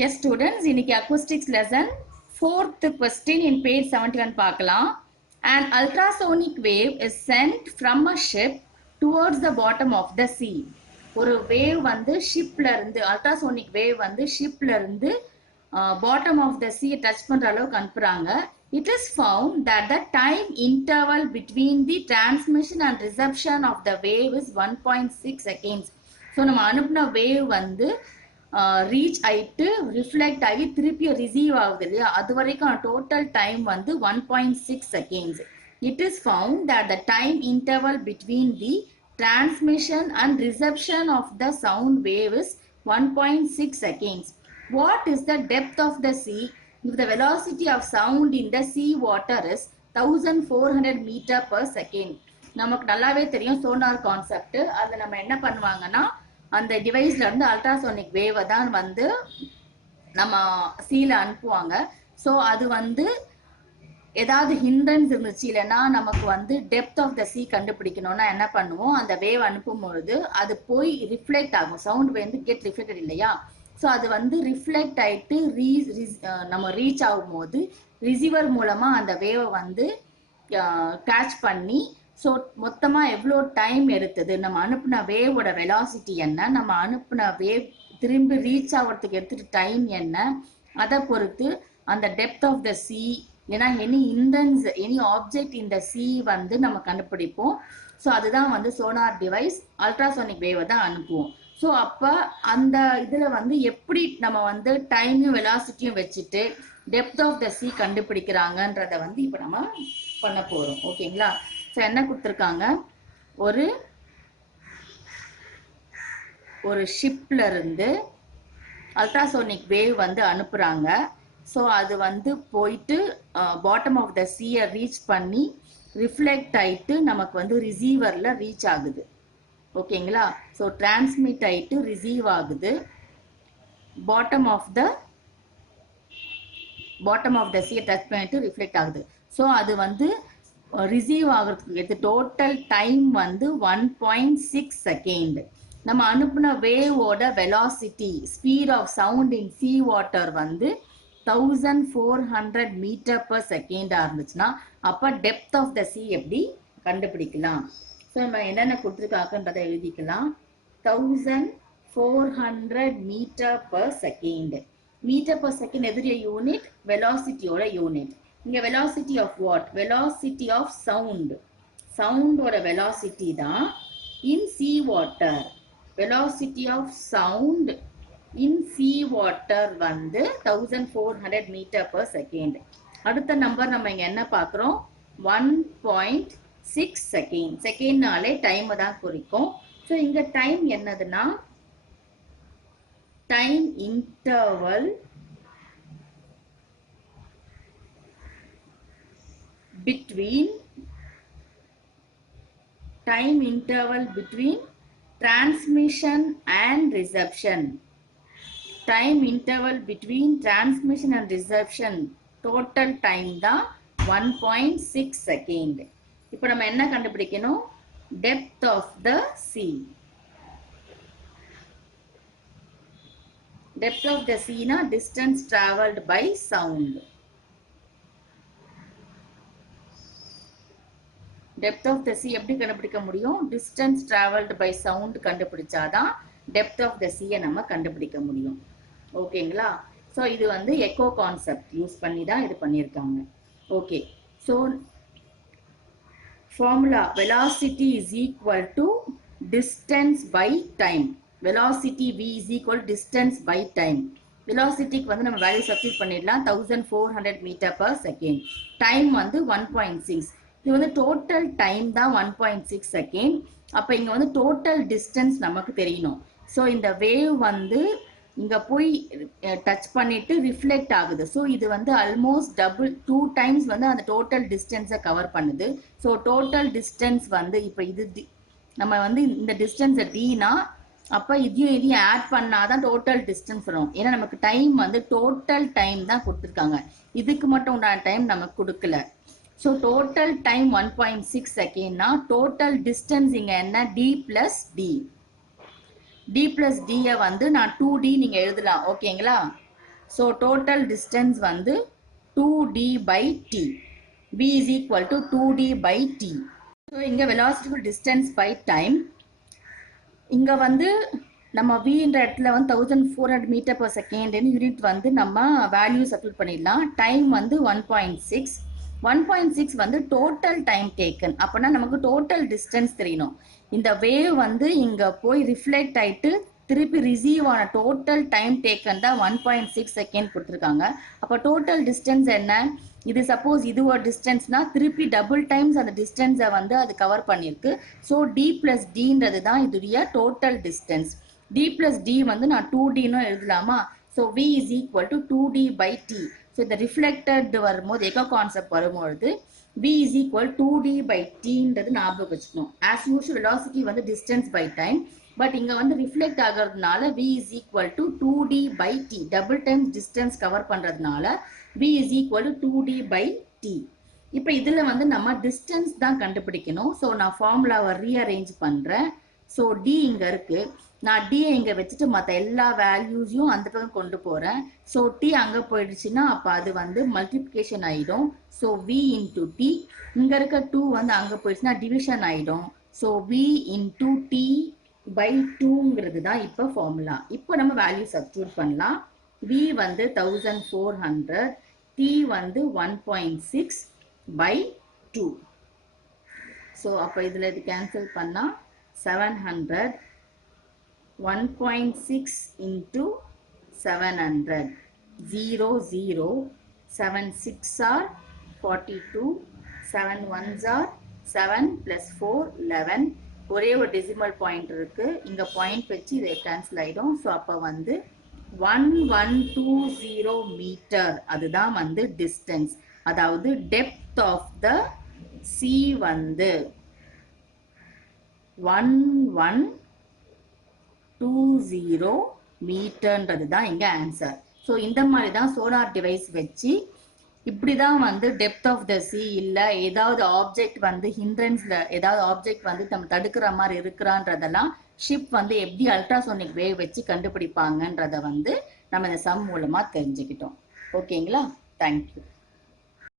Yes students, இன்னைக்கு acoustics lesson 4th question in page 71 பார்க்கலாம். An ultrasonic wave is sent from a ship towards the bottom of the sea. ஒரு wave வந்து shipல இருந்து ultrasonic wave வந்து shipல இருந்து bottom of the sea touch பண்ற அளவுக்கு அனுப்புறாங்க. It is found that the time interval between the transmission and reception of the wave is 1.6 seconds. So நம்ம அனுப்புன wave வந்து ரீச் ஆயிட்டு ரிஃப்ளெக்ட் ஆகி திருப்பி ரிசீவ் ஆகுது இல்லையா, அது வரைக்கும் டோட்டல் டைம் வந்து 1.6 seconds. It is found that the time interval between the transmission and reception of the sound wave is 1.6 seconds. What is the depth of the sea if the velocity of sound in the sea water is 1400 meter per second? நமக்கு நல்லாவே தெரியும் sonar concept. அதில் நம்ம என்ன பண்ணுவாங்கன்னா, அந்த டிவைஸ்ல இருந்து ultrasonic வேவை தான் வந்து நம்ம சீல அனுப்புவாங்க. ஸோ அது வந்து ஏதாவது ஹிண்ட்ரன்ஸ் இருந்துச்சு, இல்லைன்னா நமக்கு வந்து டெப்த் ஆஃப் த சீ கண்டுபிடிக்கணும்னா என்ன பண்ணுவோம், அந்த வேவ் அனுப்பும் பொழுது அது போய் ரிஃப்ளெக்ட் ஆகும். சவுண்ட் வந்து கெட் ரிஃப்ளெக்டட் இல்லையா, ஸோ அது வந்து ரிஃப்ளெக்ட் ஆயிட்டு நம்ம ரீச் ஆகும் போது ரிசீவர் மூலமா அந்த வேவை வந்து கேட்ச் பண்ணி, ஸோ மொத்தமாக எவ்வளோ டைம் எடுத்தது, நம்ம அனுப்புன வேவோட வெலாசிட்டி என்ன, நம்ம அனுப்புன வேவ் திரும்பி ரீச் ஆகிறதுக்கு எடுத்துட்டு டைம் என்ன, அதை பொறுத்து அந்த டெப்த் ஆஃப் த சீ, ஏன்னா எனி இண்டன்ஸ் எனி ஆப்ஜெக்ட் இந்த சீ வந்து நம்ம கண்டுபிடிப்போம். ஸோ அதுதான் வந்து சோனார் டிவைஸ் அல்ட்ராசோனிக் வேவை தான் அனுப்புவோம். ஸோ அப்போ அந்த இதில் வந்து எப்படி நம்ம வந்து டைமையும் வெலாசிட்டியும் வச்சுட்டு டெப்த் ஆஃப் த சீ கண்டுபிடிக்கிறாங்கன்றத வந்து இப்போ நம்ம பண்ண போகிறோம். ஓகேங்களா? ஸோ என்ன கொடுத்துருக்காங்க, ஒரு ஷிப்ல இருந்து அல்ட்ராசோனிக் வேவ் வந்து அனுப்புறாங்க. ஸோ அது வந்து போயிட்டு பாட்டம் ஆஃப் த சீயை ரீச் பண்ணி ரிஃப்ளெக்ட் ஆயிட்டு நமக்கு வந்து ரிசீவர்ல ரீச் ஆகுது. ஓகேங்களா? ஸோ டிரான்ஸ்மிட் ஆயிட்டு ரிசீவ் ஆகுது, பாட்டம் ஆஃப் த சீயை டச் பண்ணிட்டு ரிஃப்ளெக்ட் ஆகுது. ஸோ அது வந்து ரிசீவ் ஆகிறதுக்கு எடுத்து டோட்டல் டைம் வந்து 1.6 செகண்ட். நம்ம அனுப்புன வேவோட velocity speed of sound in sea water வந்து 1400 மீட்டர் பர் செகண்டா இருந்துச்சுன்னா அப்போ டெப்த் ஆஃப் த சீ எப்படி கண்டுபிடிக்கலாம்? ஸோ நம்ம என்னென்ன கொடுத்துருக்காங்கன்றதை எழுதிக்கலாம். 1400 metre per second. Metre per second எதிரிய யூனிட், வெலாசிட்டியோட யூனிட். இங்க velocity of what? velocity of sound. sound ஓட velocity தான் in sea water. velocity of sound in sea water வந்து 1400 meter per second. அடுத்த நம்பர் நம்ம இங்க என்ன பார்க்கிறோம், 1.6 செகண்ட். செகண்ட்னாலே டைம் தான் குறிக்கும். ஸோ இங்க டைம் என்னதுன்னா, time interval between transmission and reception. time interval between transmission and reception total time தான் 1.6 second. இப்போ நம்ம என்ன கண்டுபிடிக்கணும், depth of the sea. depth of the sea na distance traveled by sound. Depth of the sea எப்படி கண்டுபிடிக்க முடியும், distance travelled by sound கண்டுபிடிச்சாதான் depth of the சியை நம்ம கண்டுபிடிக்க முடியும். ஓகேங்களா? ஸோ இது வந்து எக்கோ கான்செப்ட் யூஸ் பண்ணி தான் இது பண்ணியிருக்காங்க. Okay, so formula velocity is equal to distance by time. Velocity v is equal distance by time. வெலாசிட்டிக்கு வந்து நம்ம வேல்யூ சப்ஸ்டிட் பண்ணிடலாம், 1400 மீட்டர் பர் செகண்ட். டைம் வந்து 1.6. இது வந்து டோட்டல் டைம் தான் 1.6 செகண்ட். அப்போ இங்கே வந்து டோட்டல் டிஸ்டன்ஸ் நமக்கு தெரியணும். ஸோ இந்த வேவ் வந்து இங்கே போய் டச் பண்ணிட்டு ரிஃப்ளெக்ட் ஆகுது. ஸோ இது வந்து ஆல்மோஸ்ட் டபுள் 2 டைம்ஸ் வந்து அந்த டோட்டல் டிஸ்டன்ஸை கவர் பண்ணுது. ஸோ டோட்டல் டிஸ்டன்ஸ் வந்து இப்போ இது நம்ம வந்து இந்த டிஸ்டன்ஸை டீனா, அப்போ இதையும் ஆட் பண்ணாதான் டோட்டல் டிஸ்டன்ஸ் வரும். ஏன்னா நமக்கு டைம் வந்து டோட்டல் டைம் தான் கொடுத்துருக்காங்க, இதுக்கு மட்டும் உண்டான டைம் நமக்கு கொடுக்கல. So total time 1.6 second na total distance inga enna d plus d. d plus d வந்து நான் 2d நீங்க எழுதலாம். ஓகேங்களா? ஸோ டோட்டல் டிஸ்டன்ஸ் வந்து 2d by t. v is equal to 2d by t. So இங்கே velocity distance by time. இங்கே வந்து நம்ம vன்ற இடத்துல வந்து 1400 மீட்டர் per செகண்ட் யூனிட் வந்து நம்ம வேல்யூ சப்ஸ்டிட்யூட் பண்ணிடலாம். டைம் வந்து 1.6. 1.6 வந்து டோட்டல் டைம் டேக்கன். அப்படின்னா நமக்கு டோட்டல் டிஸ்டன்ஸ் தெரியணும். இந்த வேவ் வந்து இங்கே போய் ரிஃப்ளெக்ட் ஆகிட்டு திருப்பி ரிசீவ் ஆன டோட்டல் டைம் டேக்கன் தான் 1.6 செகண்ட் கொடுத்துருக்காங்க. அப்போ டோட்டல் டிஸ்டன்ஸ் என்ன? இது சப்போஸ் இது ஒரு டிஸ்டன்ஸ்னா திருப்பி டபுள் டைம்ஸ் அந்த டிஸ்டன்ஸை வந்து அது கவர் பண்ணியிருக்கு. ஸோ டி பிளஸ் டின்றது தான் இதுடைய total distance. D plus D வந்து நான் 2dன்னு எழுதலாமா? So V is equal to 2d by t. So இந்த ரிஃப்ளெக்டட் வரும்போது எக்கோ கான்செப்ட் வரும்பொழுது v is equal 2d by tன்றது ஞாபகம் வச்சுக்கணும். ஆஸ் யூஷுவல் வெலாசிட்டி வந்து டிஸ்டன்ஸ் பை டைம். பட் இங்கே வந்து ரிஃப்ளெக்ட் ஆகிறதுனால v is equal to 2d by t. Double times distance cover பண்ணுறதுனால v is equal to 2d by t. இப்போ இதில் வந்து நம்ம டிஸ்டன்ஸ் தான் கண்டுபிடிக்கணும். ஸோ நான் ஃபார்முலாவை ரீஅரேஞ்ச் பண்ணுறேன். ஸோ d இங்கே இருக்குது. நான் d இங்கே வச்சுட்டு மற்ற எல்லா வேல்யூஸையும் அந்த பக்கம் கொண்டு போகிறேன். ஸோ t அங்கே போயிடுச்சுன்னா அப்போ அது வந்து மல்டிப்ளிகேஷன் ஆகிடும். So v into t. இங்கே இருக்க 2 வந்து அங்கே போயிடுச்சுன்னா டிவிஷன் ஆகிடும். So v into t by 2ங்கிறது தான் இப்போ ஃபார்முலா. இப்போ நம்ம வேல்யூ சப்ஸ்டிட்யூட் பண்ணலாம். v வந்து 1400, t வந்து 1.6 by 2. ஸோ அப்போ இதில் இது கேன்சல் பண்ணால் 700. 1.6 into 700. 0, 0. 7 6 are 42. 7 1s are 7 plus 4 11. ஒரே ஒரு டெசிமல் பாயிண்ட் இருக்கு. இங்க பாயிண்ட் வச்சு இதை கேன்சல் ஆயிடும். ஸோ அப்போ வந்து 1120 மீட்டர் அதுதான் வந்து டிஸ்டன்ஸ். அதாவது டெப்த் ஆஃப் த சி வந்து 1120 மீட்டர்ன்றது தான் இங்கே ஆன்சர். ஸோ இந்த மாதிரி தான் சோனார் டிவைஸ் வச்சு இப்படி தான் வந்து டெப்த் ஆஃப் த சி இல்லை ஏதாவது ஆப்ஜெக்ட் வந்து ஹிண்ட்ரன்ஸில் ஏதாவது ஆப்ஜெக்ட் வந்து நம்ம தடுக்கிற மாதிரி இருக்கிறான்றதெல்லாம் ஷிப் வந்து எப்படி அல்ட்ராசோனிக் வேவ் வச்சு கண்டுபிடிப்பாங்கன்றதை வந்து நம்ம இந்த சம் மூலமாக தெரிஞ்சுக்கிட்டோம். ஓகேங்களா? தேங்க்யூ.